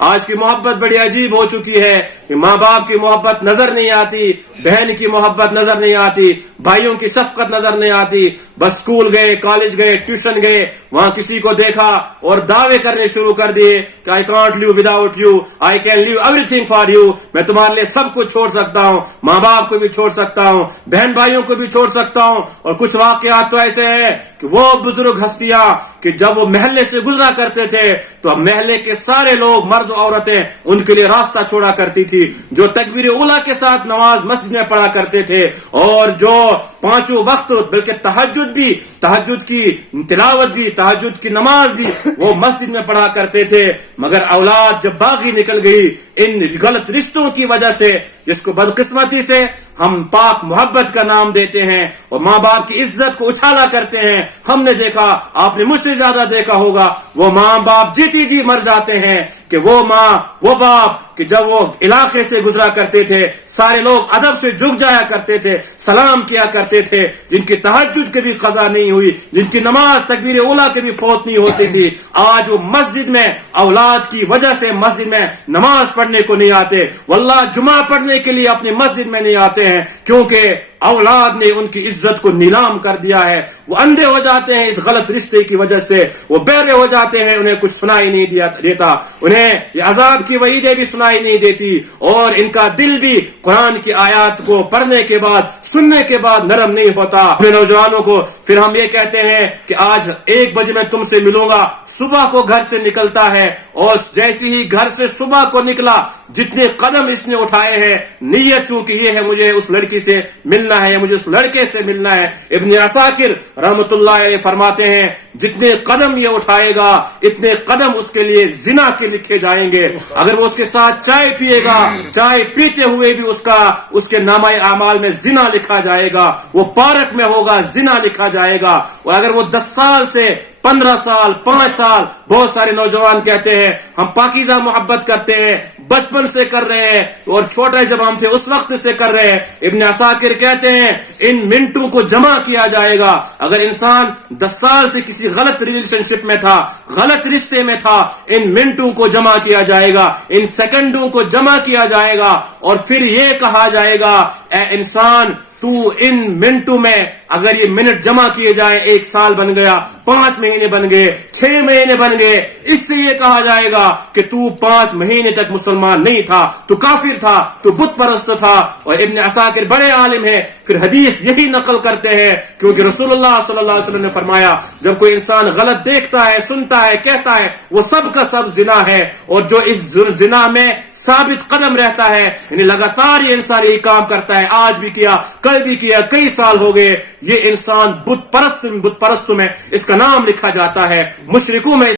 آج کی محبت بڑی عجیب ہو چکی ہے کہ ماں باپ کی محبت نظر نہیں آتی، بہن کی محبت نظر نہیں آتی، بھائیوں کی شفقت نظر نہیں آتی. بس اسکول گئے، کالج گئے، ٹیوشن گئے، وہاں کسی کو دیکھا اور دعوے کرنے شروع کر دیے کہ I can't live without you, I can live everything for you. میں تمہارے لیے سب کچھ چھوڑ سکتا ہوں، ماں باپ کو بھی چھوڑ سکتا ہوں، بہن بھائیوں کو بھی چھوڑ سکتا ہوں. اور کچھ واقعات تو ایسے ہیں کہ وہ بزرگ ہستیاں کہ جب وہ محلے سے گزرا کرتے تھے تو محلے کے سارے لوگ، مرد و عورتیں ان کے لیے راستہ چھوڑا کرتی تھی. جو تکبیر اولیٰ کے ساتھ نماز مسجد میں پڑھا کرتے تھے، اور جو پانچوں وقت بلکہ تہجد کی تلاوت بھی، تہجد کی نماز بھی وہ مسجد میں پڑھا کرتے تھے. مگر اولاد جب باغی نکل گئی ان غلط رشتوں کی وجہ سے، جس کو بدقسمتی سے ہم پاک محبت کا نام دیتے ہیں اور ماں باپ کی عزت کو اچھالا کرتے ہیں. ہم نے دیکھا، آپ نے مجھ سے زیادہ دیکھا ہوگا، وہ ماں باپ جیتی جی مر جاتے ہیں کہ وہ ماں وہ باپ کہ جب وہ علاقے سے گزرا کرتے تھے سارے لوگ ادب سے جھک جایا کرتے تھے، سلام کیا کرتے تھے، جن کی تہجد کے بھی قضا نہیں ہوئی، جن کی نماز تکبیر اولیٰ کے بھی فوت نہیں ہوتی تھی، آج وہ مسجد میں اولاد کی وجہ سے مسجد میں نماز پڑھنے کو نہیں آتے، واللہ جمعہ پڑھنے کے لیے اپنی مسجد میں نہیں آتے ہیں، کیونکہ اولاد نے ان کی عزت کو نیلام کر دیا ہے. وہ اندھے ہو جاتے ہیں اس غلط رشتے کی وجہ سے، وہ بہرے ہو جاتے ہیں، انہیں کچھ سنائی نہیں دیتا، انہیں یہ عذاب کی وعیدیں بھی سنائی نہیں دیتی، اور ان کا دل بھی قرآن کی آیات کو پڑھنے کے بعد، سننے کے بعد نرم نہیں ہوتا. اپنے نوجوانوں کو پھر ہم یہ کہتے ہیں کہ آج 1 بجے میں تم سے ملوں گا. صبح کو گھر سے نکلتا ہے اور جیسے ہی گھر سے صبح کو نکلا، جتنے قدم اس نے اٹھائے ہیں، نیت چونکہ یہ ہے مجھے اس لڑکی سے ملنا ہے، مجھے اس لڑکے سے ملنا ہے. ابن عساکر رحمت اللہ علیہ فرماتے ہیں جتنے قدم یہ اٹھائے گا اتنے قدم اس کے لیے زنا کے لکھے جائیں گے. اگر وہ اس کے ساتھ چائے پیے گا، چائے پیتے ہوئے بھی اس کے نامہ اعمال میں زنا لکھا جائے گا. وہ پارک میں ہوگا، زنا لکھا جائے گا. اور اگر وہ 10 سال سے 15 سال 5 سال، بہت سارے نوجوان کہتے ہیں ہم پاکیزہ محبت کرتے ہیں، بچپن سے کر رہے ہیں اور چھوٹے جب ہم تھے اس وقت سے کر رہے ہیں. ابن عساکر کہتے ہیں ان منٹوں کو جمع کیا جائے گا. اگر انسان 10 سال سے کسی غلط ریلیشن شپ میں تھا، غلط رشتے میں تھا، ان منٹوں کو جمع کیا جائے گا، ان سیکنڈوں کو جمع کیا جائے گا، اور پھر یہ کہا جائے گا اے انسان تو ان منٹوں میں اگر یہ منٹ جمع کیے جائے 1 سال بن گیا، 5 مہینے بن گئے، 6 مہینے بن گئے. اس سے یہ کہا جائے گا کہ تو 5 مہینے تک مسلمان نہیں تھا، تو کافر تھا، تو بت پرست تھا. اور ابن عساکر بڑے عالم ہیں، پھر حدیث یہی نقل کرتے ہیں، کیونکہ رسول اللہ صلی اللہ علیہ وسلم نے فرمایا جب کوئی انسان غلط دیکھتا ہے، سنتا ہے، کہتا ہے، وہ سب کا سب زنا ہے. اور جو اس زنا میں ثابت قدم رہتا ہے، یعنی لگاتار یہ انسان یہی کام کرتا ہے، آج بھی کیا، کل بھی کیا، کئی سال ہو گئے، یہ انسان بت پرستوں میں اس کا نام لکھا جاتا ہے، مشرکوں میں